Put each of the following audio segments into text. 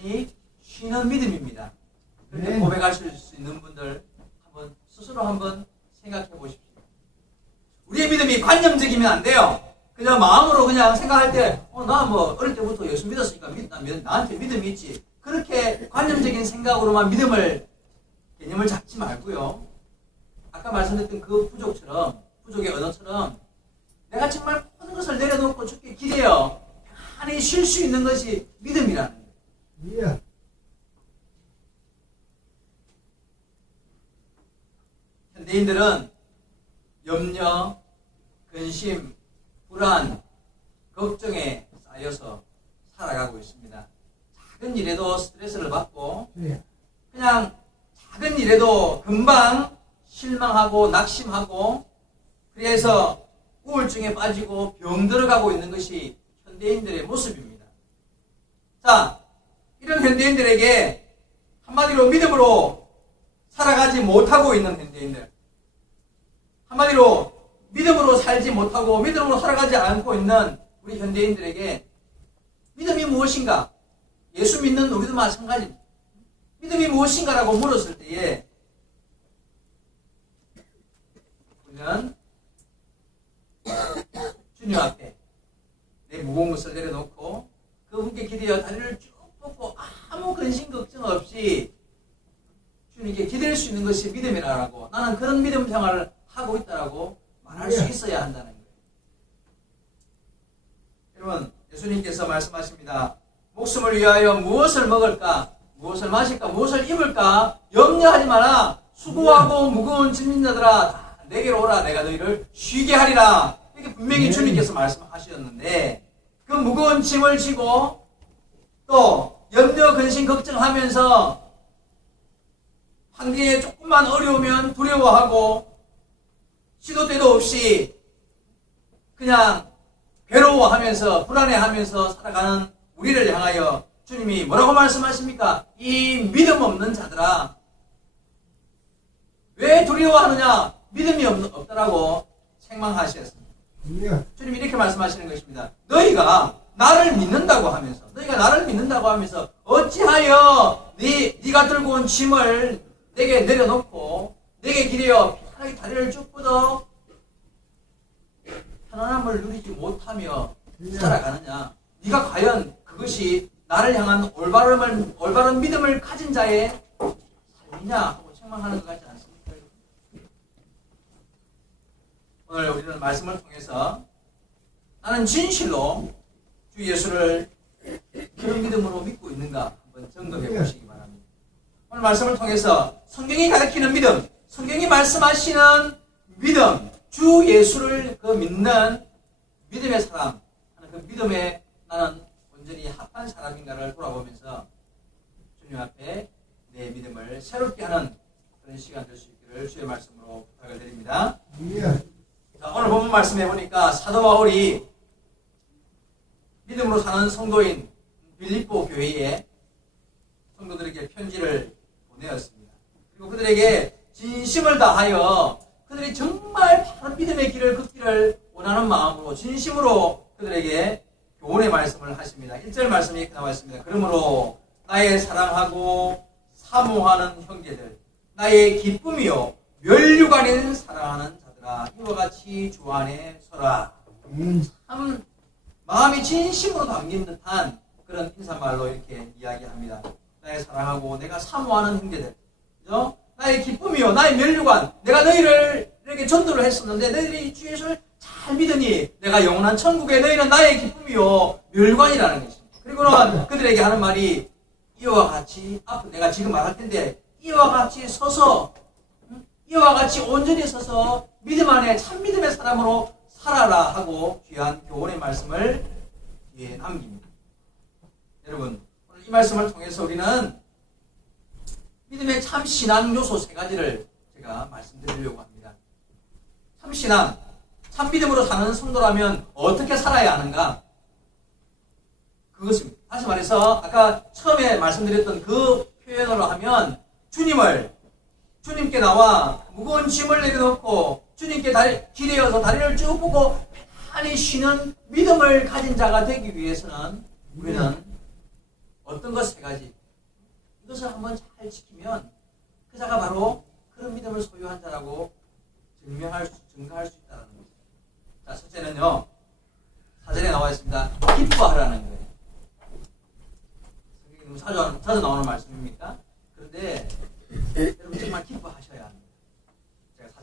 편히 쉬는 믿음입니다. 그렇게 네. 고백하실 수 있는 분들 한번 스스로 한번 생각해 보십시오. 우리의 믿음이 관념적이면 안 돼요. 그냥 마음으로 그냥 생각할 때, 어, 나 뭐 어릴 때부터 예수 믿었으니까 믿, 나, 믿- 나한테 믿음이 있지. 그렇게 관념적인 생각으로만 믿음을, 개념을 잡지 말고요. 아까 말씀드렸던 그 부족처럼, 부족의 언어처럼, 내가 정말 모든 것을 내려놓고 죽게 기대어 편히 쉴 수 있는 것이 믿음이라는 예. 현대인들은 염려, 근심, 불안, 걱정에 쌓여서 살아가고 있습니다. 작은 일에도 스트레스를 받고 예. 그냥 작은 일에도 금방 실망하고 낙심하고 그래서 우울증에 빠지고 병 들어가고 있는 것이 현대인들의 모습입니다. 자, 이런 현대인들에게 한마디로 믿음으로 살아가지 못하고 있는 현대인들. 한마디로 믿음으로 살지 못하고 믿음으로 살아가지 않고 있는 우리 현대인들에게 믿음이 무엇인가? 예수 믿는 우리도 마찬가지입니다. 믿음이 무엇인가라고 물었을 때에 우리는 주님 앞에 내 무거운 것을 내려놓고 그분께 기대어 다리를 쭉 뻗고 아무 근심 걱정 없이 주님께 기댈 수 있는 것이 믿음이라고 나는 그런 믿음 생활을 하고 있다라고 말할 수 예. 있어야 한다는 거예요. 여러분 예수님께서 말씀하십니다. 목숨을 위하여 무엇을 먹을까, 무엇을 마실까, 무엇을 입을까 염려하지 마라. 수고하고 무거운 짐진 자들아 다 내게로 오라. 내가 너희를 쉬게 하리라. 이렇게 분명히 네. 주님께서 말씀하셨는데 그 무거운 짐을 지고 또 염려 근심 걱정하면서 환경에 조금만 어려우면 두려워하고 시도 때도 없이 그냥 괴로워하면서 불안해하면서 살아가는 우리를 향하여 주님이 뭐라고 말씀하십니까? 이 믿음 없는 자들아 왜 두려워하느냐? 믿음이 없, 없더라고 책망하셨습니다. 예. 주님이 이렇게 말씀하시는 것입니다. 너희가 나를 믿는다고 하면서 너희가 나를 믿는다고 하면서 어찌하여 네 네가 들고 온 짐을 내게 내려놓고 내게 기대어 편하게 다리를 쭉 뻗어 편안함을 누리지 못하며 예. 살아가느냐? 네가 과연 그것이 나를 향한 올바름을 올바른 믿음을 가진 자의 삶이냐 하고 책망하는 것 같지 않습니까? 오늘 우리는 말씀을 통해서 나는 진실로 주 예수를 그런 믿음으로 믿고 있는가 한번 점검해 보시기 바랍니다. 오늘 말씀을 통해서 성경이 가르치는 믿음, 성경이 말씀하시는 믿음, 주 예수를 그 믿는 믿음의 사람, 그 믿음에 나는 온전히 합한 사람인가를 돌아보면서 주님 앞에 내 믿음을 새롭게 하는 그런 시간 될 수 있기를 주의 말씀으로 부탁을 드립니다. 예. 자, 오늘 본문 말씀해 보니까 사도 바울이 믿음으로 사는 성도인 빌립보 교회에 성도들에게 편지를 보내었습니다. 그리고 그들에게 진심을 다하여 그들이 정말 바른 믿음의 길을 걷기를 원하는 마음으로 진심으로 그들에게 교훈의 말씀을 하십니다. 1절 말씀이 이렇게 나와 있습니다. 그러므로 나의 사랑하고 사모하는 형제들, 나의 기쁨이요 멸류관인 사랑하는 자들아 이와 같이 주 안에 서라. 음. 참 마음이 진심으로 담긴 듯한 그런 인사말로 이렇게 이야기합니다. 나의 사랑하고 내가 사모하는 형제들, 그죠? 나의 기쁨이요, 나의 멸류관, 내가 너희를 이렇게 전도를 했었는데 너희들이 주 예수를 잘 믿으니 내가 영원한 천국에 너희는 나의 기쁨이요, 멸관이라는 것입니다. 그리고는 그들에게 하는 말이 이와 같이 앞으로 내가 지금 말할 텐데 이와 같이 서서 음? 이와 같이 온전히 서서 믿음 안에 참 믿음의 사람으로 살아라 하고 귀한 교훈의 말씀을 뒤에 남깁니다. 여러분 오늘 이 말씀을 통해서 우리는 믿음의 참 신앙 요소 세 가지를 제가 말씀드리려고 합니다. 참 신앙, 참 믿음으로 사는 성도라면 어떻게 살아야 하는가? 그것입니다. 다시 말해서 아까 처음에 말씀드렸던 그 표현으로 하면 주님을 주님께 나와 무거운 짐을 내려놓고 주님께 다리, 기대어서 다리를 쭉 뻗고 편히 쉬는 믿음을 가진 자가 되기 위해서는 우리는 어떤 것 세 가지. 이것을 한번 잘 지키면 그 자가 바로 그런 믿음을 소유한 자라고 증명할 수, 증거할 수 있다는 거죠. 자, 첫째는요. 사전에 나와 있습니다. 기뻐하라는 거예요. 자주, 자주 나오는 말씀입니까? 그런데 여러분 정말 기뻐하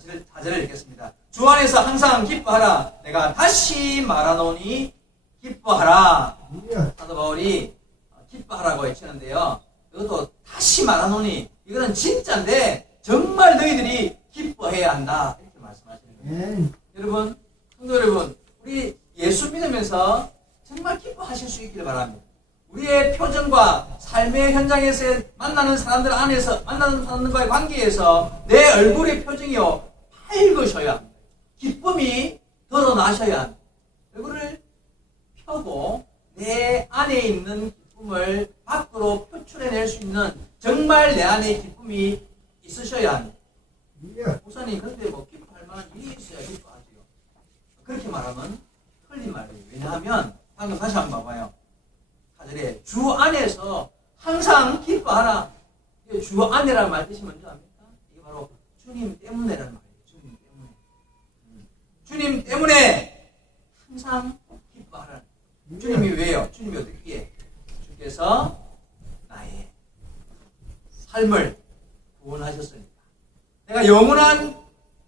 셔야 합니다. 제가 사절을, 사절을 읽겠습니다. 주 안에서 항상 기뻐하라. 내가 다시 말하노니 기뻐하라. 사도 바울이 기뻐하라고 외치는데요. 이것도 다시 말하노니 이거는 진짜인데 정말 너희들이 기뻐해야 한다. 이렇게 말씀하시는 거예요. 아멘. 여러분, 성도 여러분, 우리 예수 믿으면서 정말 기뻐하실 수 있기를 바랍니다. 우리의 표정과 삶의 현장에서 만나는 사람들 안에서, 만나는 사람들과의 관계에서 내 얼굴의 표정이요, 밝으셔야 합니다. 기쁨이 드러나셔야 합니다. 얼굴을 펴고 내 안에 있는 기쁨을 밖으로 표출해낼 수 있는 정말 내 안에 기쁨이 있으셔야 합니다. 목사님 근데 뭐 기뻐할 만한 일이 있어야 기뻐하지요. 그렇게 말하면 틀린 말이에요. 왜냐하면 방금 다시 한번 봐봐요. 사절에 주 안에서 항상 기뻐하라. 주 안에라는 말 뜻이 뭔지 압니까? 이게 바로 주님 때문에라는 말이에요. 주님 때문에. 음. 주님 때문에 항상 기뻐하라. 주님이 왜요? 주님이 어떻게 주께서 나의 삶을 구원하셨으니까. 내가 영원한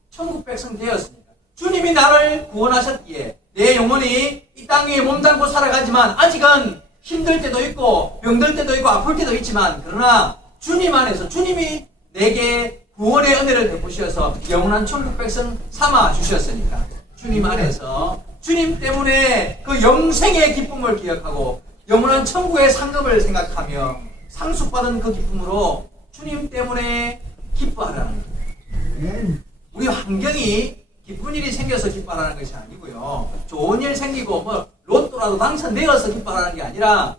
천국 백성 되었으니까. 주님이 나를 구원하셨기에 내 영혼이 이 땅 위에 몸담고 살아가지만 아직은 힘들 때도 있고 병들 때도 있고 아플 때도 있지만 그러나 주님 안에서 주님이 내게 구원의 은혜를 베푸셔서 영원한 천국 백성 삼아 주셨으니까 주님 안에서 주님 때문에 그 영생의 기쁨을 기억하고 영원한 천국의 상급을 생각하며 상속받은 그 기쁨으로 주님 때문에 기뻐하라는 거예요. 우리 환경이 기쁜 일이 생겨서 기뻐하라는 것이 아니고요. 좋은 일 생기고 뭐 로또라도 당선되어서 기뻐하라는 게 아니라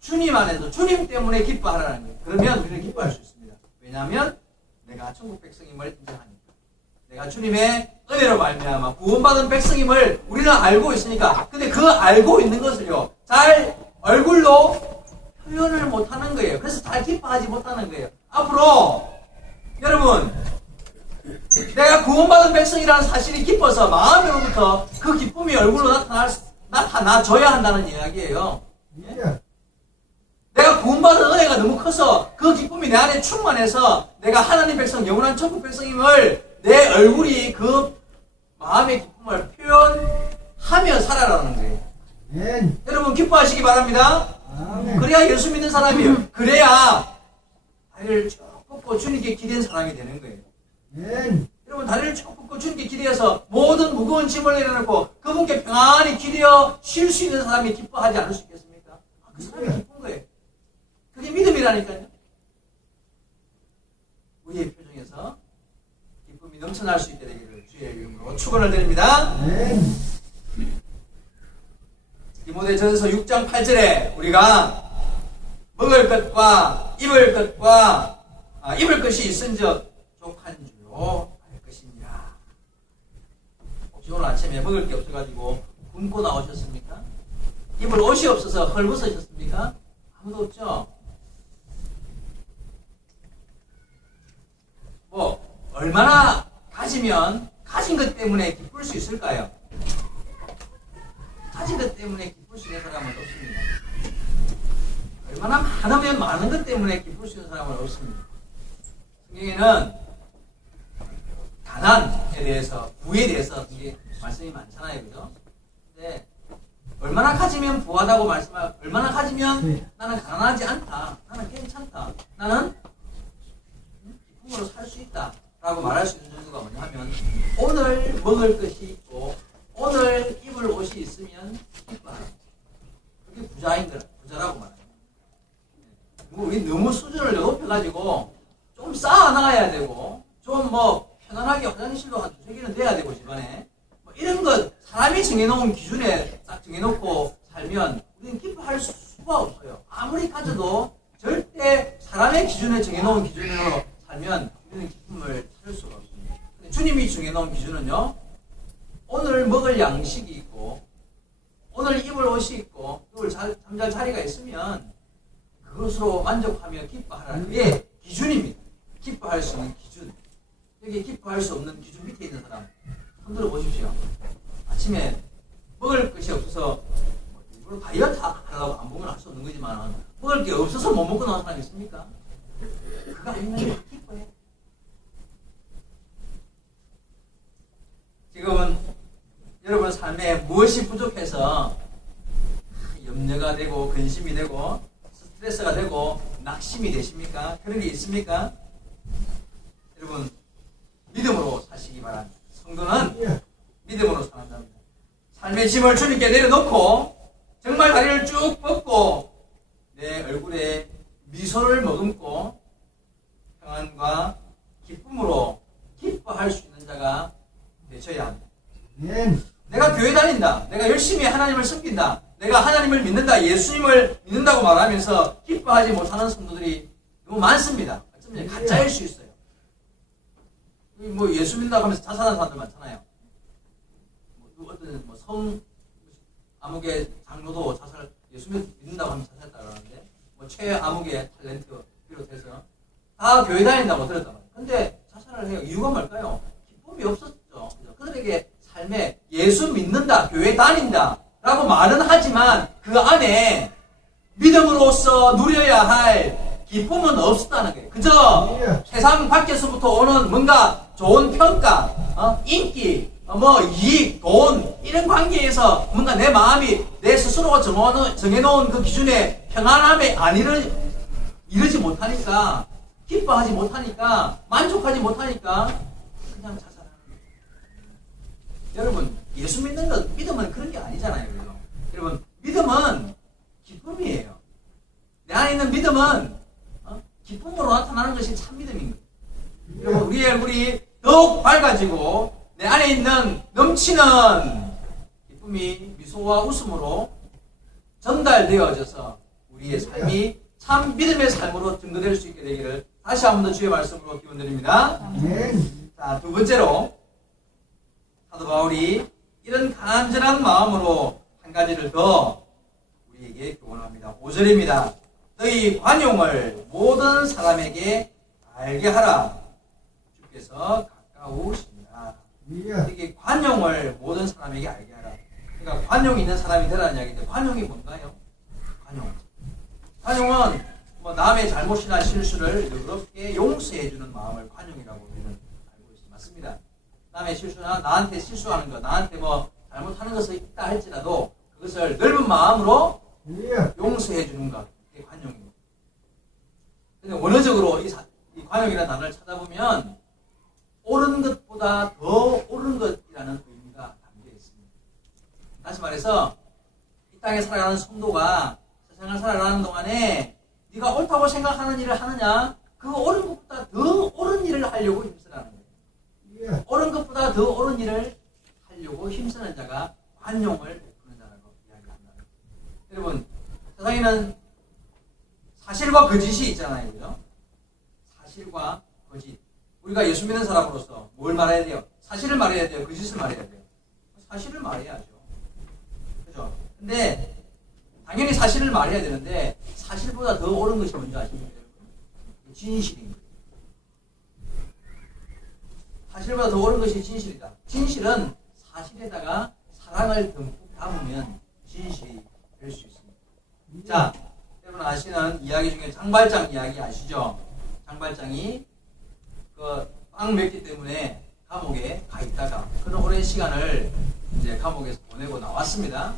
주님 안에서 주님 때문에 기뻐하라는 거예요. 그러면 우리는 기뻐할 수 있습니다. 왜냐하면 내가 천국 백성임을 인정하니까. 내가 주님의 은혜로 말미암아 구원받은 백성임을 우리는 알고 있으니까. 근데 그 알고 있는 것을요. 잘 얼굴로 표현을 못하는 거예요. 그래서 잘 기뻐하지 못하는 거예요. 앞으로 여러분 내가 구원받은 백성이라는 사실이 기뻐서 마음으로부터 그 기쁨이 얼굴로 나타날, 수- 나타나줘야 한다는 이야기예요. 할렐루야. 내가 구원받은 은혜가 너무 커서 그 기쁨이 내 안에 충만해서 내가 하나님 백성, 영원한 천국 백성임을 내 얼굴이 그 마음의 기쁨을 표현하며 살아라는 거예요. 아멘. 여러분 기뻐하시기 바랍니다. 아멘. 그래야 예수 믿는 사람이에요. 그래야 다리를 쭉 뻗고 주님께 기댄 사람이 되는 거예요. 아멘. 여러분 다리를 쭉 뻗고 주님께 기대어서 모든 무거운 짐을 내려놓고 그분께 평안히 기대어 쉴 수 있는 사람이 기뻐하지 않을 수 있겠습니까? 아, 그 사람이 기쁜 거예요. 그게 믿음이라니까요. 우리의 표정에서 기쁨이 넘쳐날 수 있게 되기를 주의 이름으로 축원을 드립니다. 아멘. 디모데 전서 6장 8절에 우리가 먹을 것과 입을 것과 아, 입을 것이 있은즉 족한 줄로 알 것이니라. 혹시 오늘 아침에 먹을 게 없어가지고 굶고 나오셨습니까? 입을 옷이 없어서 헐벗으셨습니까? 아무도 없죠? 뭐 얼마나 가지면 가진 것 때문에 기쁠 수 있을까요? 가진 것 때문에 기쁠 수 있는 사람은 없습니다. 얼마나 많으면 많은 것 때문에 기쁠 수 있는 사람은 없습니다. 성경에는 가난에 대해서, 부에 대해서 이게 말씀이 많잖아요. 그죠? 근데 얼마나 가지면 부하다고 말씀하 얼마나 가지면 네. 나는 가난하지 않다. 나는 괜찮다. 나는 기쁨으로 살 수 있다. 라고 말할 수 있는 정도가 뭐냐 하면 오늘 먹을 것이 있고 오늘 입을 옷이 있으면 기뻐하라. 그게 부자인 거라. 부자라고 말합니다. 뭐 우리 너무 수준을 높여가지고 좀 쌓아놔야 되고 좀 뭐 편안하게 화장실도 한 두세 개는 돼야 되고 집안에 뭐 이런 것 사람이 정해놓은 기준에 딱 정해놓고 살면 우리는 기뻐할 수가 없어요. 아무리 가져도 절대 사람의 기준에 정해놓은 기준으로 살면 우리는 기쁨을 찾을 수가 없습니다. 근데 정해놓은 기준은요. 오늘 먹을 양식이 있고 오늘 입을 옷이 있고 오늘 자- 잠잘 자리가 있으면 그것으로 만족하며 기뻐하라. 그게 기준입니다. 기뻐할 수 있는 기준. 여기 기뻐할 수 없는 기준 밑에 있는 사람 손들어 보십시오. 아침에 먹을 것이 없어서 물론 다이어트 하려고 안 먹으면 할 수 없는 거지만 먹을 게 없어서 못 먹고 나온 사람이 있습니까? 그거 아니면 기뻐해. 지금은 여러분 삶에 무엇이 부족해서 염려가 되고 근심이 되고 스트레스가 되고 낙심이 되십니까? 그런 게 있습니까? 여러분 믿음으로 사시기 바랍니다. 성도는 예. 믿음으로 살아갑니다. 삶의 짐을 주님께 내려놓고 정말 다리를 쭉 뻗고 내 얼굴에 미소를 머금고 평안과 기쁨으로 기뻐할 수 있는 자가 되셔야 합니다. 내가 교회 다닌다. 내가 열심히 하나님을 섬긴다. 내가 하나님을 믿는다. 예수님을 믿는다고 말하면서 기뻐하지 못하는 성도들이 너무 많습니다. 어쩌면 가짜일 수 있어요. 이뭐 예수 믿는다고 하면서 자살하는 사람들 많잖아요. 뭐 어떤 뭐성 아무개 장로도 자살 예수 믿는다고 하면서 자살했다 그러는데 뭐 최아무개 탤런트 비롯해서 다 교회 다닌다고 들었단 말이에요. 근데 자살을 해요. 이유가 뭘까요? 기쁨이 없었죠. 그들에게 삶에 예수 믿는다, 교회 다닌다 라고 말은 하지만 그 안에 믿음으로써 누려야 할 기쁨은 없었다는 거예요. 그죠? 예. 세상 밖에서부터 오는 뭔가 좋은 평가, 어? 인기, 어, 뭐 이익, 돈 이런 관계에서 뭔가 내 마음이 내 스스로가 정해놓은, 정해놓은 그 기준에 평안함에 안 이르, 이르지 못하니까 기뻐하지 못하니까 만족하지 못하니까 그냥. 여러분 예수 믿는 것 믿음은 그런 게 아니잖아요. 그죠? 여러분 믿음은 기쁨이에요. 내 안에 있는 믿음은 어? 기쁨으로 나타나는 것이 참 믿음인 거예요. 그리고 우리의 얼굴이 더욱 밝아지고 내 안에 있는 넘치는 기쁨이 미소와 웃음으로 전달되어져서 우리의 삶이 참 믿음의 삶으로 증거될 수 있게 되기를 다시 한 번 더 주의 말씀으로 기원드립니다. 자, 두 번째로 사도 바울이 이런 간절한 마음으로 한 가지를 더 우리에게 교훈합니다. 5절입니다. 너희 관용을 모든 사람에게 알게 하라. 주께서 가까우십니다. 예. 이게 관용을 모든 사람에게 알게 하라. 그러니까 관용이 있는 사람이 되라는 이야기인데 관용이 뭔가요? 관용. 관용은 뭐 남의 잘못이나 실수를 너그럽게 용서해 주는 마음을 관용이라고. 남의 실수나 나한테 실수하는 것, 나한테 뭐 잘못하는 것이 있다 할지라도 그것을 넓은 마음으로 예. 용서해 주는 것, 그게 관용입니다. 근데 원어적으로 이, 사- 이 관용이라는 단어를 찾아보면 옳은 것보다 더 옳은 것이라는 의미가 담겨 있습니다. 다시 말해서 이 땅에 살아가는 성도가 세상을 살아가는 동안에 네가 옳다고 생각하는 일을 하느냐 그 옳은 것보다 더 옳은 일을 하려고 예. 옳은 것보다 더 옳은 일을 하려고 힘쓰는 자가 관용을 베푸는 자라고 이야기합니다. 여러분, 세상에는 사실과 거짓이 있잖아요. 그죠? 사실과 거짓. 우리가 예수 믿는 사람으로서 뭘 말해야 돼요? 사실을 말해야 돼요? 거짓을 말해야 돼요? 사실을 말해야죠. 그죠? 근데, 당연히 사실을 말해야 되는데, 사실보다 더 옳은 것이 뭔지 아십니까? 거예요. 사실보다 더 옳은 것이 진실이다. 진실은 사실에다가 사랑을 듬뿍 담으면 진실이 될 수 있습니다. 자, 여러분 아시는 이야기 중에 장발장 이야기 아시죠? 장발장이 그빵 맵기 때문에 감옥에 가 있다가 그런 오랜 시간을 이제 감옥에서 보내고 나왔습니다.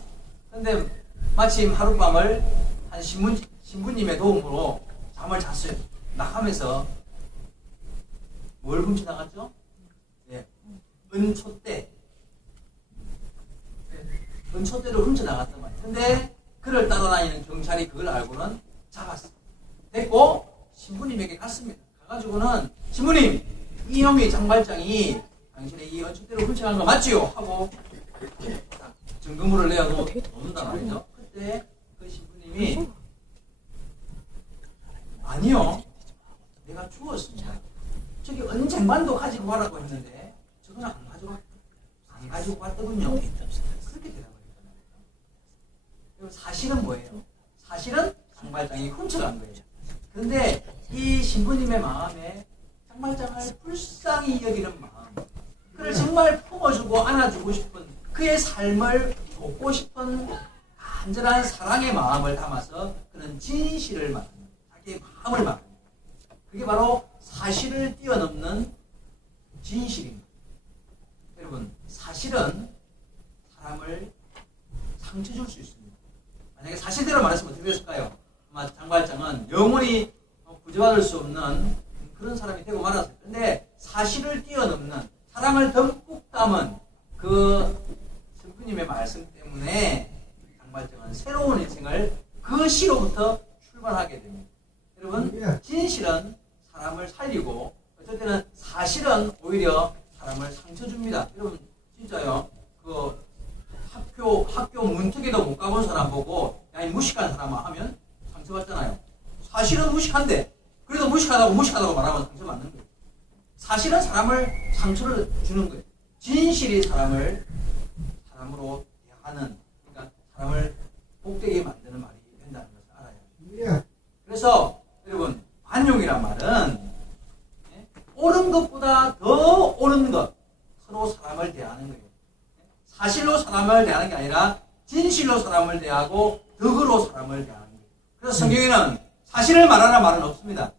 근데 마침 하룻밤을 한 신분, 신부님의 도움으로 잠을 잤어요. 나가면서 뭘 훔쳐 나갔죠? 예. 은초대. 예. 은초대를 훔쳐나갔단 말이에요. 근데 그를 따라다니는 경찰이 그걸 알고는 잡았어. 됐고, 신부님에게 갔습니다. 가가지고는, 신부님, 이 놈이 장발장이 당신의 이 은초대를 훔쳐간 거 맞지요? 하고, 딱 증거물을 내어도 놓는단 말이죠. 그때 그 신부님이, 아니요. 내가 주었습니다. 저기 은쟁반도 가지고 가라고 했는데 안 가지고 갔더군요. 그렇게 대답을 했잖아요. 그럼 사실은 뭐예요? 사실은 장발 장발장이 훔쳐간 거예요. 근데 이 신부님의 마음에 장발장을 불쌍히 여기는 마음, 그를 정말 품어주고 안아주고 싶은 그의 삶을 돕고 싶은 간절한 사랑의 마음을 담아서 그는 진실을 말합니다. 자기의 마음을 말합니다. 그게 바로 사실을 뛰어넘는 진실입니다. 사실은 사람을 상처 줄 수 있습니다. 만약에 사실대로 말했으면 어떻게 되었을까요? 아마 장발장은 영원히 구제받을 수 없는 그런 사람이 되고 말았을 텐데 사실을 뛰어넘는 사랑을 듬뿍 담은 그 성부님의 말씀 때문에 장발장은 새로운 인생을 그 시로부터 출발하게 됩니다. 여러분 진실은 사람을 살리고 어쩔 때는 사실은 오히려 사람을 상처 줍니다. 여러분 진짜요. 그 학교 학교 문턱에도 못 가본 사람 보고 야 이 무식한 사람아 하면 상처받잖아요. 사실은 무식한데 그래도 무식하다고 무식하다고 말하면 상처받는 거예요. 사실은 사람을 상처를 주는 거예요. 진실이 사람을 사람으로 대하는 그러니까 사람을 복되게 만드는 말이 된다는 것을 알아야 돼요. 그래서 여러분 관용이란 말은 예, 옳은 것보다 더 옳은 것 서로 사람을 대하는 거예요. 사실로 사람을 대하는 게 아니라 진실로 사람을 대하고 덕으로 사람을 대하는 거예요. 그래서 성경에는 사실을 말하라 말은 없습니다.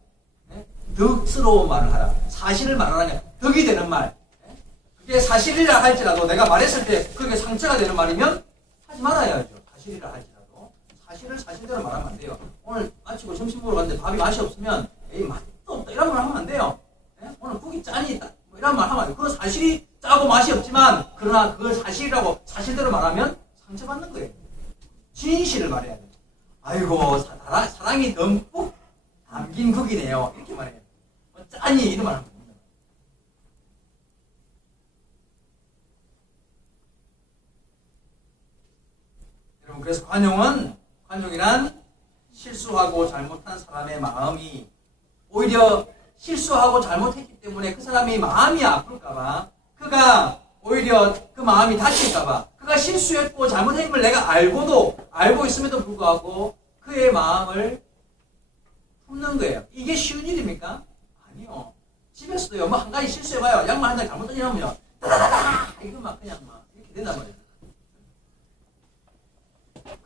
예? 덕스러운 말을 하라. 사실을 말하라 게 덕이 되는 말. 예? 그게 사실이라 할지라도 내가 말했을 때 그게 상처가 되는 말이면 하지 말아야죠. 사실이라 할지라도. 사실을 사실대로 말하면 안 돼요. 오늘 마치고 점심 먹으러 갔는데 밥이 맛이 없으면 에이 맛도 없다 이런 말 하면 안 돼요. 예? 오늘 국이 짠이 있다 뭐 이런 말 하면 안 돼요. 그건 사실이 짜고 맛이 없지만 그러나 그걸 사실이라고 사실대로 말하면 상처받는 거예요. 진실을 말해야 돼요. 아이고 사, 랑이 듬뿍 담긴 국이네요. 이렇게 말해요. 뭐 짠이 이런 말 하면 됩니다. 여러분 그래서 관용은 관용이란 실수하고 잘못한 사람의 마음이 오히려 실수하고 잘못했기 때문에 그 사람이 마음이 아플까봐 그가 오히려 그 마음이 다칠까봐 그가 실수했고 잘못한 걸 내가 알고도 알고 있음에도 불구하고 그의 마음을 품는 거예요. 이게 쉬운 일입니까? 아니요. 집에서도 요, 뭐 한 가지 실수해봐요. 양말 한 장 잘못 던져놓으면 따다다다 이거 막 그냥 막 이렇게 된단 말이에요.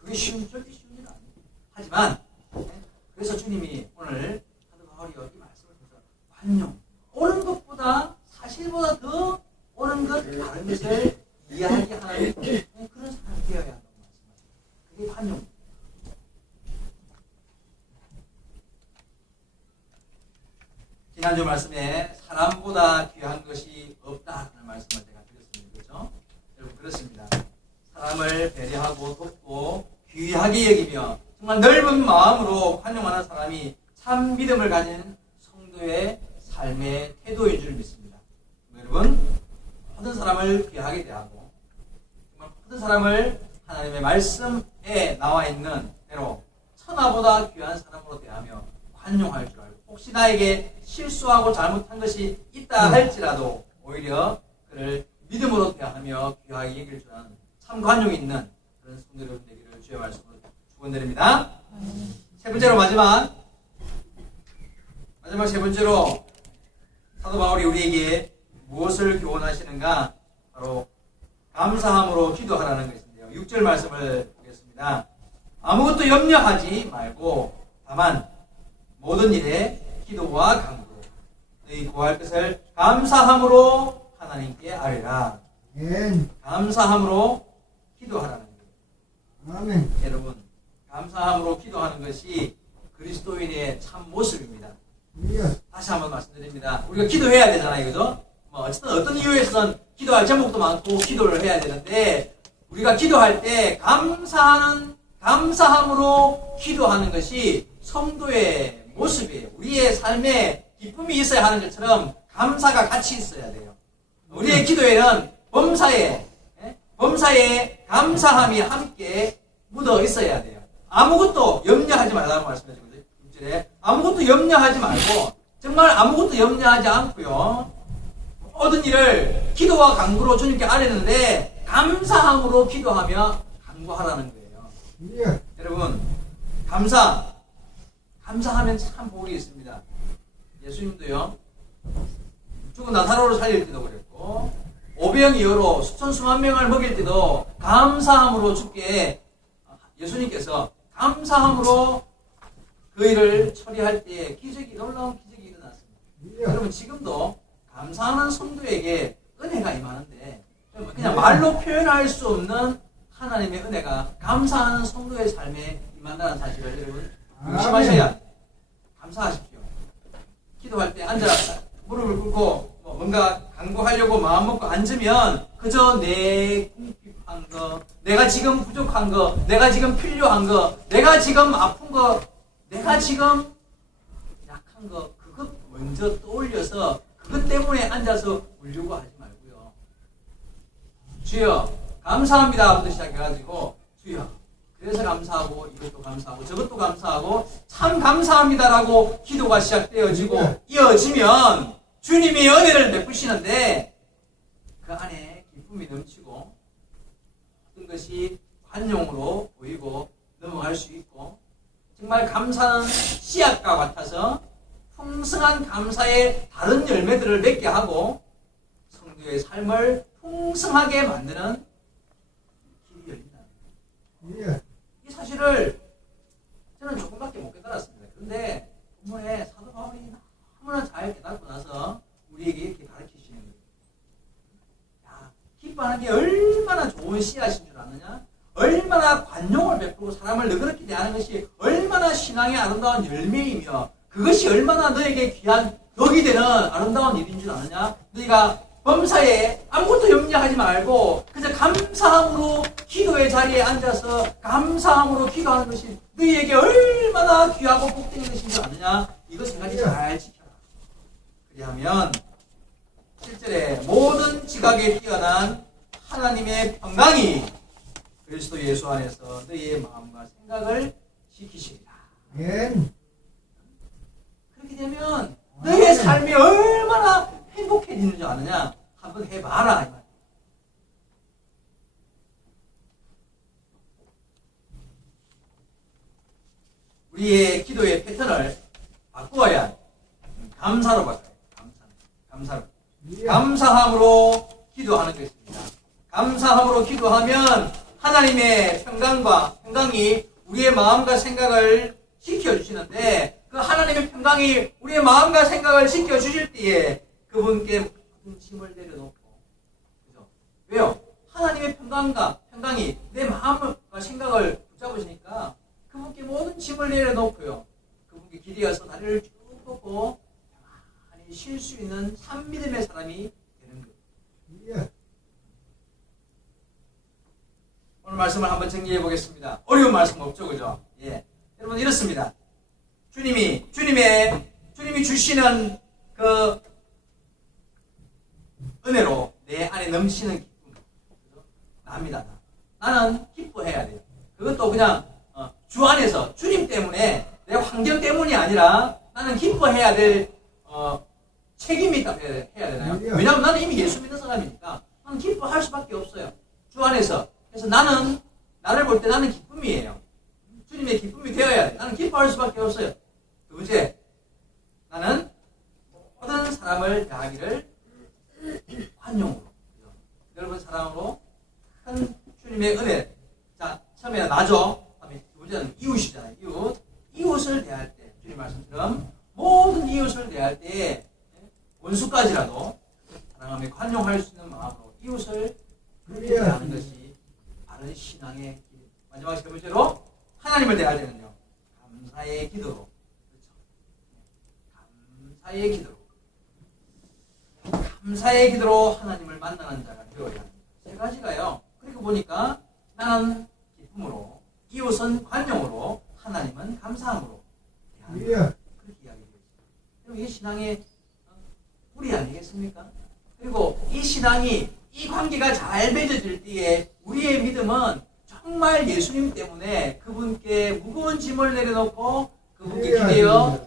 그게 쉬운 절대 쉬운 일 아니에요. 하지만 네, 그래서 주님이 오늘 사도 바울이 여기 말씀을 통해서 관용 옳은 것보다 사실보다 더 옳은 것 다른 것을 이야기하는 네, 그런 사람이 되어야 한다고 말씀하셨어요. 그게 관용. 지난주 말씀에 사람보다 귀한 것이 없다는 말씀을 제가 드렸습니다. 그렇죠? 여러분 그렇습니다. 사람을 배려하고 돕고 귀하게 여기며 정말 넓은 마음으로 환영하는 사람이 참 믿음을 가진 성도의 삶의 태도인 줄 믿습니다. 여러분 모든 사람을 귀하게 대하고 정말 모든 사람을 하나님의 말씀에 나와 있는 대로 천하보다 귀한 사람으로 대하며 관용할 줄 알고 혹시 나에게 실수하고 잘못한 것이 있다 할지라도 오히려 그를 믿음으로 대하며 귀하게 얘기를 주는 참 관용 있는 그런 성도 여러분 되기를 주의 말씀으로 축원드립니다. 세 번째로 마지막 마지막 세 번째로 사도 바울이 우리에게 무엇을 교훈하시는가 바로 감사함으로 기도하라는 것인데요. 6절 말씀을 보겠습니다. 아무것도 염려하지 말고 다만 모든 일에 기도와 간구로 너희 구할 것을 감사함으로 하나님께 아뢰라. 아멘. 감사함으로 기도하라는 거예요. 아멘. 여러분, 감사함으로 기도하는 것이 그리스도인의 참 모습입니다. 할렐루야. 다시 한번 말씀드립니다. 우리가 기도해야 되잖아요, 그죠? 뭐 어쨌든 어떤 이유에서든 기도할 제목도 많고 기도를 해야 되는데 우리가 기도할 때 감사하는 감사함으로 기도하는 것이 성도의 모습이에요. 우리의 삶에 기쁨이 있어야 하는 것처럼 감사가 같이 있어야 돼요. 우리의 기도에는 범사에 예? 범사에 감사함이 함께 묻어 있어야 돼요. 아무것도 염려하지 말라고 말씀하시거든요. 6절에 아무것도 염려하지 말고 정말 아무것도 염려하지 않고요. 모든 일을 기도와 간구로 주님께 아뢰는데 감사함으로 기도하며 간구하라는 거예요. 할렐루야. 여러분 감사 감사하면 참 복이 있습니다. 예수님도요. 죽은 나사로를 살릴 때도 그랬고 오병 이어로 수천 수만 명을 먹일 때도 감사함으로 죽게 예수님께서 감사함으로 그 일을 처리할 때 기적이 놀라운 기적이 일어났습니다. 예. 여러분 지금도 감사하는 성도에게 은혜가 임하는데 그냥 말로 표현할 수 없는 하나님의 은혜가 감사하는 성도의 삶에 임한다는 사실을 여러분 명심하셔야 합니다. 감사하십시오. 기도할 때 앉아 무릎을 꿇고 뭐 뭔가 강구하려고 마음 먹고 앉으면 그저 내 궁핍한 거, 내가 지금 부족한 거, 내가 지금 필요한 거, 내가 지금 아픈 거, 내가 지금 약한 거 그것 먼저 떠올려서 그것 때문에 앉아서 울려고 하지 말고요. 주여 감사합니다부터 시작해가지고 주여 그래서 감사하고 이것도 감사하고 저것도 감사하고 참 감사합니다라고 기도가 시작되어지고 이어지면 주님이 은혜를 베푸시는데 그 안에 기쁨이 넘치고 모든 것이 관용으로 보이고 넘어갈 수 있고 정말 감사는 씨앗과 같아서 풍성한 감사의 다른 열매들을 맺게 하고 성도의 삶을 풍성하게 만드는. 예. 이 사실을 저는 조금밖에 못 깨달았습니다. 그런데 본문에 사도 바울이 너무나 잘 깨닫고 나서 우리에게 이렇게 가르치시는 거예요. 야, 기뻐하는 게 얼마나 좋은 씨앗인 줄 아느냐? 얼마나 관용을 베풀고 사람을 너그럽게 대하는 것이 얼마나 신앙의 아름다운 열매이며 그것이 얼마나 너에게 귀한 덕이 되는 아름다운 일인 줄 아느냐? 너희가 범사에 아무것도 염려하지 말고 그저 감사함으로 기도의 자리에 앉아서 감사함으로 기도하는 것이 너희에게 얼마나 귀하고 복된 것인 줄 아느냐? 이거 세 가지 잘 지켜라. 그리하면 7절에 모든 지각에 뛰어난 하나님의 평강이 그리스도 예수 안에서 너희의 마음과 생각을 지키시리라. 아멘. 그렇게 되면 너희의 삶이 얼마나 행복해지는 줄 아느냐? 한번 해봐라. 우리의 기도의 패턴을 바꾸어야 해. 감사로 바꿔요. 감사. 감사로. 예. 감사함으로 기도하는 것입니다. 감사함으로 기도하면 하나님의 평강과 평강이 우리의 마음과 생각을 지켜주시는데 그 하나님의 평강이 우리의 마음과 생각을 지켜주실 때에 그분께 모든 짐을 내려놓고 그죠? 왜요? 하나님의 평강과 평강이 내 마음과 생각을 붙잡으시니까 그분께 모든 짐을 내려놓고요. 그분께 기대어서 다리를 쭉 뻗고 가만히 쉴수 있는 참 믿음의 사람이 되는 거예요. 예. 오늘 말씀을 한번 정리해 보겠습니다. 어려운 말씀 없죠, 그죠? 예. 여러분 이렇습니다. 주님이 주님의 주님이 주시는 그 은혜로 내 안에 넘치는 기쁨? 납니다. 나. 나는 기뻐해야 돼요. 그것도 그냥 어, 주 안에서 주님 때문에 내 환경 때문이 아니라 나는 기뻐해야 될 어, 책임이 있다 해야, 해야 되나요? 예. 왜냐하면 나는 이미 예수 믿는 사람이니까 나는 기뻐할 수밖에 없어요. 주 안에서. 그래서 나는 나를 볼 때 나는 기쁨이에요. 주님의 기쁨이 되어야 돼. 나는 기뻐할 수밖에 없어요. 두 번째, 나는 모든 사람을 대하기를 관용으로. 여러분 사랑으로 큰 주님의 은혜. 자, 처음에는 나죠. 다음에 두 번째는 이웃이잖아요. 이웃. 이웃을 대할 때, 주님 말씀처럼 모든 이웃을 대할 때 원수까지라도 사랑하며 관용할 수 있는 마음으로 이웃을. 대하는 것이 바른 신앙의 길. 마지막 세 번째로 하나님을 대할 때는요. 감사의 기도로. 그렇죠. 감사의 기도로. 감사의 기도로 하나님을 만나는 자가 되어야 합니다. 세 가지가요. 그리고 보니까 나는 기쁨으로, 이웃은 관용으로, 하나님은 감사함으로 예. 그렇게 이야기되어 있습니다. 그럼 이게 신앙의 어, 뿌리 아니겠습니까? 그리고 이 신앙이 이 관계가 잘 맺어질 때에 우리의 믿음은 정말 예수님 때문에 그분께 무거운 짐을 내려놓고 그분께 예. 기대어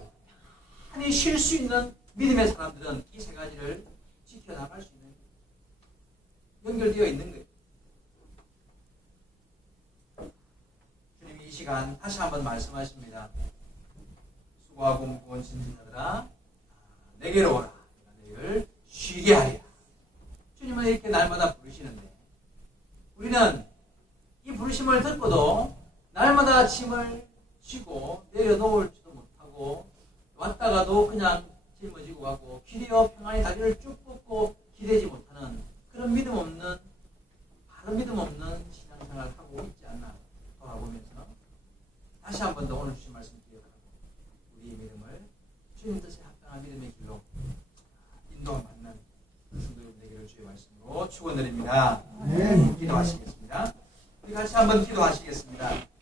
편히 쉴 수 있는 믿음의 사람들은 이 세 가지를 지켜나갈 수 있는 연결되어 있는 거예요. 주님이 이 시간 다시 한번 말씀하십니다. 수고하고 무거운 짐진 자들아 아, 내게로 오라 너희를 쉬게 하리라 주님은 이렇게 날마다 부르시는데 우리는 이 부르심을 듣고도 날마다 짐을 쉬고 내려놓을지도 못하고 왔다가도 그냥 짊어지고 가고 길이어 평안히 다리를 쭉 뻗고 기대지 못하는 그런 믿음 없는 바른 믿음 없는 신앙생활을 하고 있지 않나 돌아보면서 다시 한 번 더 오늘 주신 말씀 기억하고 우리의 믿음을 주님 뜻에 합당한 믿음의 길로 인도받는 성도 여러분에게 주의 말씀으로 축원드립니다. 아멘. 기도하시겠습니다. 우리 같이 한번 기도하시겠습니다.